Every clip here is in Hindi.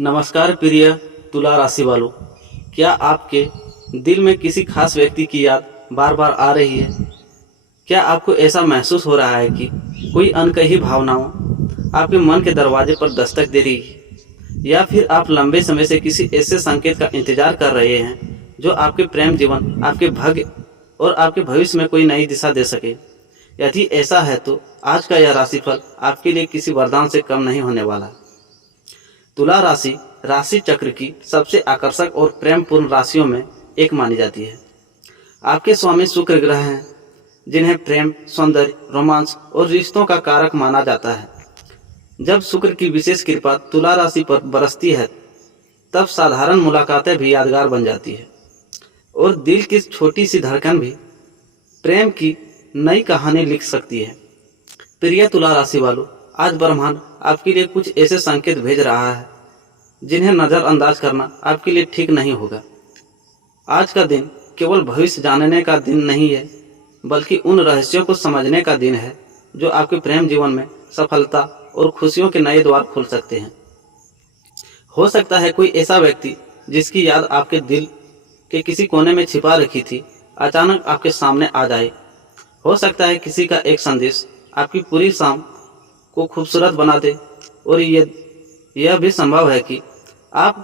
नमस्कार प्रिय तुला राशि वालों, क्या आपके दिल में किसी खास व्यक्ति की याद बार बार आ रही है? क्या आपको ऐसा महसूस हो रहा है कि कोई अनकही भावनाओं आपके मन के दरवाजे पर दस्तक दे रही है, या फिर आप लंबे समय से किसी ऐसे संकेत का इंतजार कर रहे हैं जो आपके प्रेम जीवन, आपके भाग्य और आपके भविष्य में कोई नई दिशा दे सके? यदि ऐसा है तो आज का यह राशिफल आपके लिए किसी वरदान से कम नहीं होने वाला। तुला राशि राशि चक्र की सबसे आकर्षक और प्रेमपूर्ण राशियों में एक मानी जाती है। आपके स्वामी शुक्र ग्रह हैं, जिन्हें प्रेम, सौंदर्य, रोमांस और रिश्तों का कारक माना जाता है। जब शुक्र की विशेष कृपा तुला राशि पर बरसती है, तब साधारण मुलाकातें भी यादगार बन जाती है और दिल की छोटी सी धड़कन भी प्रेम की नई कहानी लिख सकती है। प्रिय तुला राशि वालों, आज ब्रह्मांड आपके लिए कुछ ऐसे संकेत भेज रहा है जिन्हें नज़रअंदाज करना आपके लिए ठीक नहीं होगा। आज का दिन केवल भविष्य जानने का दिन नहीं है, बल्कि उन रहस्यों को समझने का दिन है जो आपके प्रेम जीवन में सफलता और खुशियों के नए द्वार खोल सकते हैं। हो सकता है कोई ऐसा व्यक्ति जिसकी याद आपके दिल के किसी कोने में छिपा रखी थी, अचानक आपके सामने आ जाए। हो सकता है किसी का एक संदेश आपकी पूरी शाम को खूबसूरत बना दे, और यह भी संभव है कि आप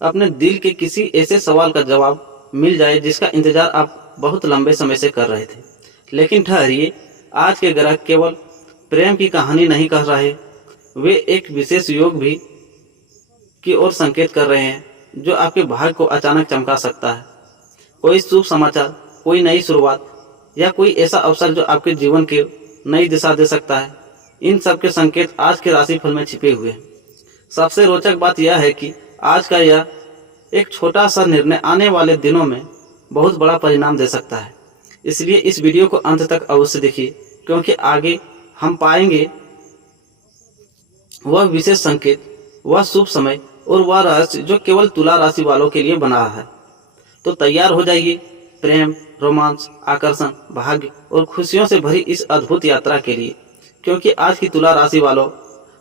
अपने दिल के किसी ऐसे सवाल का जवाब मिल जाए जिसका इंतजार आप बहुत लंबे समय से कर रहे थे। लेकिन ठहरिए, आज के ग्रह केवल प्रेम की कहानी नहीं कह रहे, वे एक विशेष योग भी की ओर संकेत कर रहे हैं जो आपके भाग्य को अचानक चमका सकता है। कोई शुभ समाचार, कोई नई शुरुआत या कोई ऐसा अवसर जो आपके जीवन की नई दिशा दे सकता है। इन सब के संकेत आज के राशिफल में छिपे हुए हैं। सबसे रोचक बात यह है कि आज का यह एक छोटा सा निर्णय आने वाले दिनों में बहुत बड़ा परिणाम दे सकता है। इसलिए इस वीडियो को अंत तक अवश्य देखिए, क्योंकि आगे हम पाएंगे वह विशेष संकेत, वह शुभ समय और वह रहस्य जो केवल तुला राशि वालों के लिए बना है। तो तैयार हो जाइए प्रेम, रोमांस, आकर्षण, भाग्य और खुशियों से भरी इस अद्भुत यात्रा के लिए, क्योंकि आज की तुला राशि वालों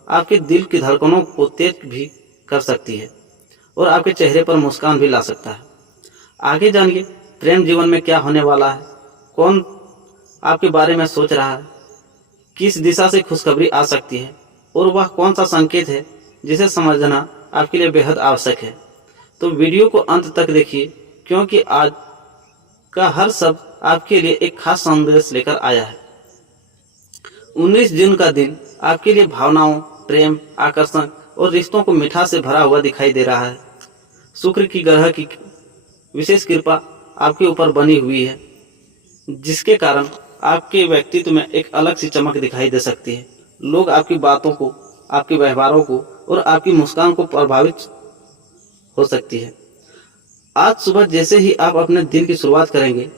आपके दिल की धड़कनों को तेज भी कर सकती है और आपके चेहरे पर मुस्कान भी ला सकता है। आगे जानिए प्रेम जीवन में क्या होने वाला है, कौन आपके बारे में सोच रहा है, किस दिशा से खुशखबरी आ सकती है और वह कौन सा संकेत है जिसे समझना आपके लिए बेहद आवश्यक है। तो वीडियो को अंत तक देखिए, क्योंकि आज का हर शब्द आपके लिए एक खास संदेश लेकर आया है। 19 जून का दिन आपके लिए भावनाओं, प्रेम, आकर्षण और रिश्तों को मिठास से भरा हुआ दिखाई दे रहा है। शुक्र की ग्रह की विशेष कृपा आपके ऊपर बनी हुई है, जिसके कारण आपके व्यक्तित्व में एक अलग सी चमक दिखाई दे सकती है। लोग आपकी बातों को, आपके व्यवहारों को और आपकी मुस्कान को प्रभावित हो सकती है। आज सुबह जैसे ही आप अपने दिन की शुरुआत करेंगे,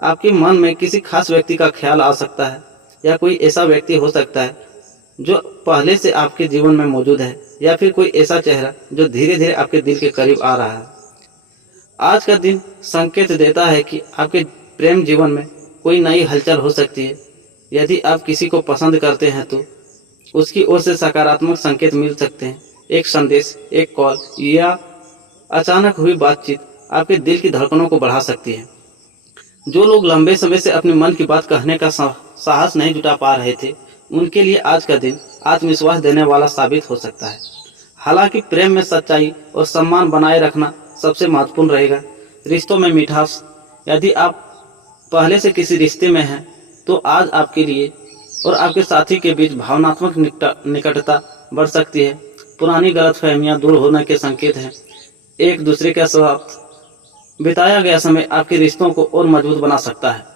आपके मन में किसी खास व्यक्ति का ख्याल आ सकता है, या कोई ऐसा व्यक्ति हो सकता है जो पहले से आपके जीवन में मौजूद है, या फिर कोई ऐसा चेहरा जो धीरे धीरे आपके दिल के करीब आ रहा है। आज का दिन संकेत देता है कि आपके प्रेम जीवन में कोई नई हलचल हो सकती है। यदि आप किसी को पसंद करते हैं तो उसकी ओर से सकारात्मक संकेत मिल सकते हैं। एक संदेश, एक कॉल या अचानक हुई बातचीत आपके दिल की धड़कनों को बढ़ा सकती है। जो लोग लंबे समय से अपने मन की बात कहने का साहस नहीं जुटा पा रहे थे, उनके लिए आज का दिन आत्मविश्वास देने वाला साबित हो सकता है। हालांकि प्रेम में सच्चाई और सम्मान बनाए रखना सबसे महत्वपूर्ण रहेगा। रिश्तों में मिठास, यदि आप पहले से किसी रिश्ते में हैं तो आज आपके लिए और आपके साथी के बीच भावनात्मक निकटता बढ़ सकती है। पुरानी गलतफहमियां दूर होने के संकेत हैं। एक दूसरे के साथ बिताया गया समय आपके रिश्तों को और मजबूत बना सकता है।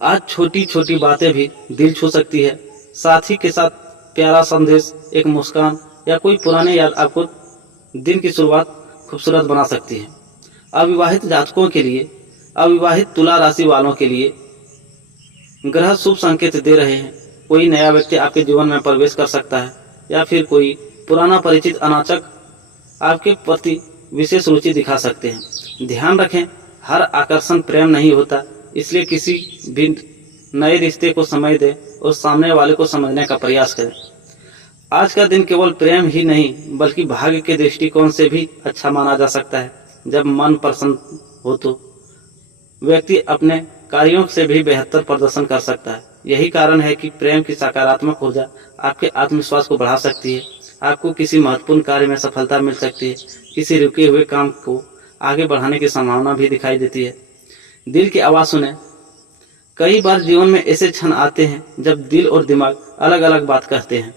आज छोटी छोटी बातें भी दिल छू सकती है। साथी के साथ प्यारा संदेश, एक मुस्कान या कोई पुरानी याद आपको दिन की शुरुआत खूबसूरत बना सकती है। अविवाहित जातकों के लिए, अविवाहित तुला राशि वालों के लिए ग्रह शुभ संकेत दे रहे हैं। कोई नया व्यक्ति आपके जीवन में प्रवेश कर सकता है, या फिर कोई पुराना परिचित अनाचक आपके प्रति विशेष रुचि दिखा सकते हैं। ध्यान रखें, हर आकर्षण प्रेम नहीं होता, इसलिए किसी भी नए रिश्ते को समय दें और सामने वाले को समझने का प्रयास करें। आज का दिन केवल प्रेम ही नहीं बल्कि भाग्य के दृष्टिकोण से भी अच्छा माना जा सकता है। जब मन प्रसन्न हो तो व्यक्ति अपने कार्यों से भी बेहतर प्रदर्शन कर सकता है। यही कारण है कि प्रेम की सकारात्मक ऊर्जा आपके आत्मविश्वास को बढ़ा सकती है। आपको किसी महत्वपूर्ण कार्य में सफलता मिल सकती है। किसी रुके हुए काम को आगे बढ़ाने की संभावना भी दिखाई देती है। दिल की आवाज़ सुने। कई बार जीवन में ऐसे क्षण आते हैं जब दिल और दिमाग अलग अलग बात कहते हैं।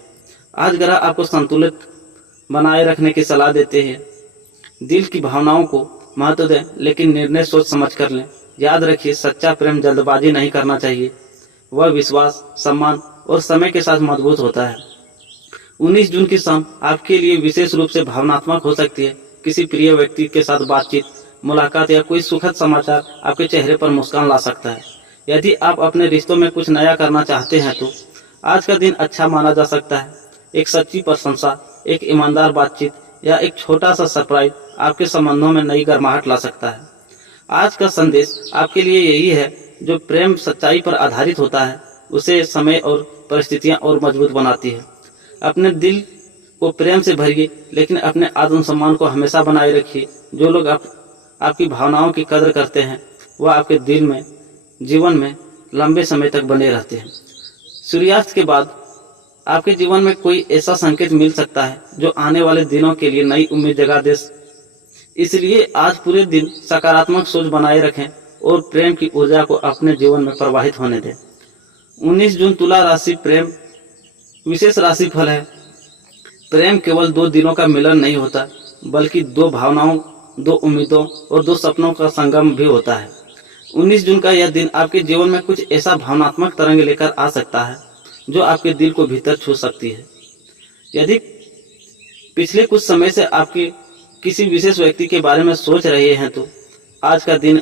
आज ग्रह आपको संतुलित बनाए रखने की सलाह देते हैं। दिल की भावनाओं को महत्व दें, लेकिन निर्णय सोच समझ कर लें। याद रखिए, सच्चा प्रेम जल्दबाजी नहीं करना चाहिए। वह विश्वास, सम्मान और समय के साथ मजबूत होता है। 19 जून की शाम आपके लिए विशेष रूप से भावनात्मक हो सकती है। किसी प्रिय व्यक्ति के साथ बातचीत, मुलाकात या कोई सुखद समाचार आपके चेहरे पर मुस्कान ला सकता है। यदि आप अपने रिश्तों में कुछ नया करना चाहते हैं तो आज का दिन अच्छा माना जा सकता है। एक सच्ची प्रशंसा, एक ईमानदार बातचीत या एक छोटा सा सरप्राइज आपके संबंधों में नई गर्माहट ला सकता है। आज का संदेश आपके लिए यही है, जो प्रेम सच्चाई पर आधारित होता है उसे समय और परिस्थितियां और मजबूत बनाती है। अपने दिल को प्रेम से भरिए, लेकिन अपने आत्मसम्मान को हमेशा बनाए रखिए। जो लोग आपकी भावनाओं की कदर करते हैं वह आपके दिल में, जीवन में लंबे समय तक बने रहते हैं। सूर्यास्त के बाद आपके जीवन में कोई ऐसा संकेत मिल सकता है जो आने वाले दिनों के लिए नई उम्मीद जगा दे। इसलिए आज पूरे दिन सकारात्मक सोच बनाए रखें और प्रेम की ऊर्जा को अपने जीवन में प्रवाहित होने दें। 19 जून तुला राशि प्रेम विशेष राशिफल है। प्रेम केवल दो दिलों का मिलन नहीं होता, बल्कि दो भावनाओं, दो उम्मीदों और दो सपनों का संगम भी होता है। 19 जून का यह दिन आपके जीवन में कुछ ऐसा भावनात्मक तरंग लेकर आ सकता है जो आपके दिल को भीतर छू सकती है। यदि पिछले कुछ समय से आपके किसी विशेष व्यक्ति के बारे में सोच रहे हैं तो आज का दिन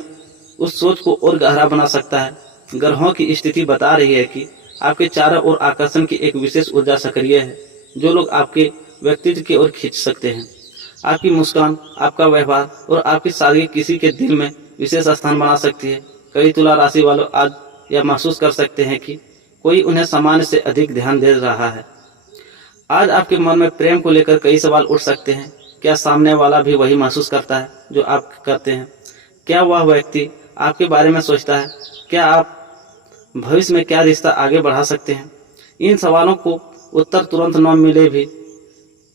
उस सोच को और गहरा बना सकता है। ग्रहों की स्थिति बता रही है कि आपके चारों ओर आकर्षण की एक विशेष ऊर्जा सक्रिय है, जो लोग आपके व्यक्तित्व की ओर खींच सकते हैं। आपकी मुस्कान, आपका व्यवहार और आपकी सादगी किसी के दिल में विशेष स्थान बना सकती है। कई तुला राशि वालों आज यह महसूस कर सकते हैं कि कोई उन्हें सामान्य से अधिक ध्यान दे रहा है। आज आपके मन में प्रेम को लेकर कई सवाल उठ सकते हैं। क्या सामने वाला भी वही महसूस करता है जो आप करते हैं? क्या वह व्यक्ति आपके बारे में सोचता है? क्या आप भविष्य में क्या रिश्ता आगे बढ़ा सकते हैं? इन सवालों को उत्तर तुरंत न मिले भी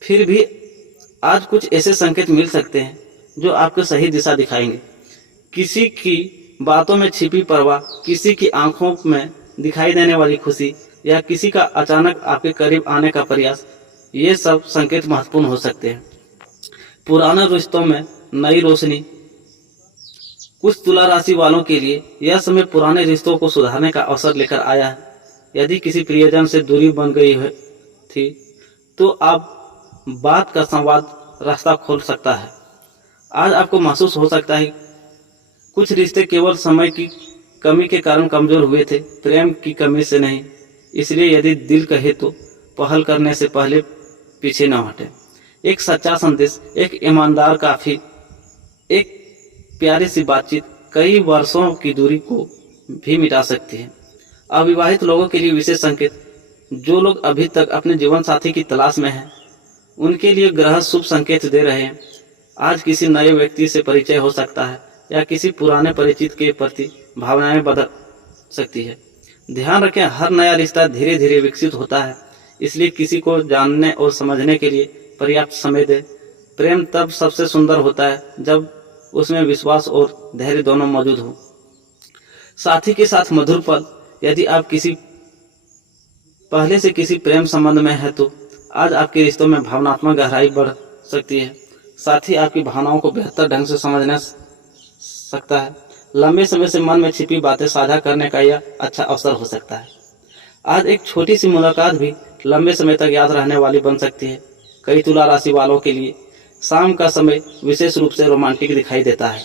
फिर भी आज कुछ ऐसे संकेत मिल सकते हैं जो आपको सही दिशा दिखाएंगे। किसी की बातों में छिपी परवाह, किसी की आंखों में दिखाई देने वाली खुशी या किसी का अचानक आपके करीब आने का प्रयास, ये सब संकेत महत्वपूर्ण हो सकते हैं। पुराने रिश्तों में नई रोशनी। कुछ तुला राशि वालों के लिए यह समय पुराने रिश्तों को सुधारने का अवसर लेकर आया है। यदि किसी प्रियजन से दूरी बन गई थी तो आप बात का संवाद रास्ता खोल सकता है। आज आपको महसूस हो सकता है कुछ रिश्ते केवल समय की कमी के कारण कमजोर हुए थे, प्रेम की कमी से नहीं। इसलिए यदि दिल कहे तो पहल करने से पहले पीछे न हटें। एक सच्चा संदेश, एक ईमानदार काफी, एक प्यारी सी बातचीत कई वर्षों की दूरी को भी मिटा सकती है। अविवाहित लोगों के लिए विशेष संकेत। जो लोग अभी तक अपने जीवन साथी की तलाश में हैं, उनके लिए ग्रह शुभ संकेत दे रहे हैं। आज किसी नए व्यक्ति से परिचय हो सकता है या किसी पुराने परिचित के प्रति भावनाएं बदल सकती है। ध्यान रखें, हर नया रिश्ता धीरे धीरे विकसित होता है, इसलिए किसी को जानने और समझने के लिए पर्याप्त समय दें। प्रेम तब सबसे सुंदर होता है जब उसमें विश्वास और धैर्य दोनों मौजूद हो। साथी के साथ मधुर पल। यदि आप पहले से किसी प्रेम संबंध में है तो आज आपके रिश्तों में भावनात्मक गहराई बढ़ सकती है। साथी आपकी भावनाओं को बेहतर ढंग से समझने सकता है। लंबे समय से मन में छिपी बातें साझा करने का यह अच्छा अवसर हो सकता है। आज एक छोटी सी मुलाकात भी लंबे समय तक याद रहने वाली बन सकती है। कई तुला राशि वालों के लिए शाम का समय विशेष रूप से रोमांटिक दिखाई देता है।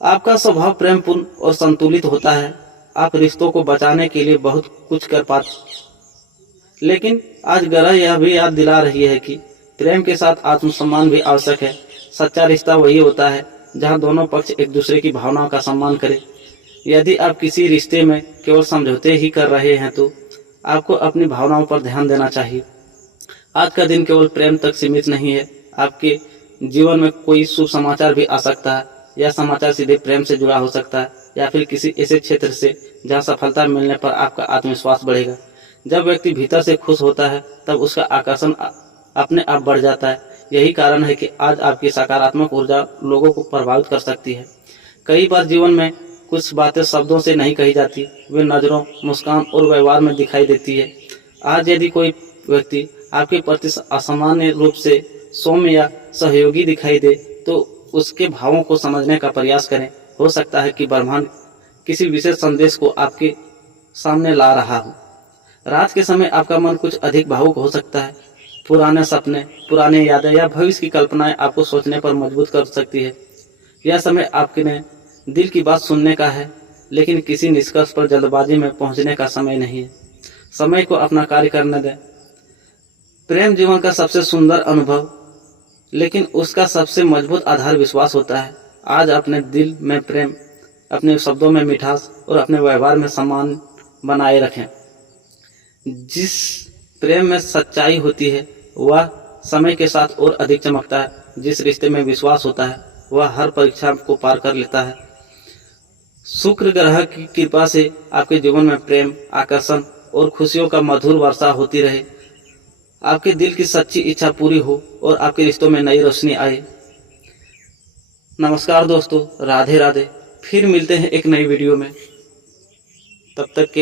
आपका स्वभाव प्रेमपूर्ण और संतुलित होता है। आप रिश्तों को बचाने के लिए बहुत कुछ कर पाते, लेकिन आज ग्रह यह भी याद दिला रही है कि प्रेम के साथ आत्मसम्मान भी आवश्यक है। सच्चा रिश्ता वही होता है जहां दोनों पक्ष एक दूसरे की भावनाओं का सम्मान करें। यदि आप किसी रिश्ते में केवल समझौते ही कर रहे हैं तो आपको अपनी भावनाओं पर ध्यान देना चाहिए। आज का दिन केवल प्रेम तक सीमित नहीं है, आपके जीवन में कोई शुभ समाचार भी आ सकता है। यह समाचार सीधे प्रेम से जुड़ा हो सकता है या फिर किसी ऐसे क्षेत्र से जहां सफलता मिलने पर आपका आत्मविश्वास बढ़ेगा। जब व्यक्ति भीतर से खुश होता है तब उसका आकर्षण अपने आप बढ़ जाता है। यही कारण है कि आज आपकी सकारात्मक ऊर्जा लोगों को प्रभावित कर सकती है। कई बार जीवन में कुछ बातें शब्दों से नहीं कही जाती, वे नज़रों, मुस्कान और व्यवहार में दिखाई देती है। आज यदि कोई व्यक्ति आपके प्रति असामान्य रूप से सौम्य या सहयोगी दिखाई दे तो उसके भावों को समझने का प्रयास करें। हो सकता है कि ब्रह्मांड किसी विशेष संदेश को आपके सामने ला रहा हो। रात के समय आपका मन कुछ अधिक भावुक हो सकता है। पुराने सपने, पुराने यादें या भविष्य की कल्पनाएं आपको सोचने पर मजबूर कर सकती है। यह समय आपके दिल की बात सुनने का है, लेकिन किसी निष्कर्ष पर जल्दबाजी में पहुंचने का समय नहीं है। समय को अपना कार्य करने दें। प्रेम जीवन का सबसे सुंदर अनुभव, लेकिन उसका सबसे मजबूत आधार विश्वास होता है। आज अपने दिल में प्रेम, अपने शब्दों में मिठास और अपने व्यवहार में सम्मान बनाए रखें। जिस प्रेम में सच्चाई होती है वह समय के साथ और अधिक चमकता है। जिस रिश्ते में विश्वास होता है वह हर परीक्षा को पार कर लेता है। शुक्र ग्रह की कृपा से आपके जीवन में प्रेम, आकर्षण और खुशियों का मधुर वर्षा होती रहे। आपके दिल की सच्ची इच्छा पूरी हो और आपके रिश्तों में नई रोशनी आए। नमस्कार दोस्तों, राधे राधे। फिर मिलते हैं एक नई वीडियो में। तब तक के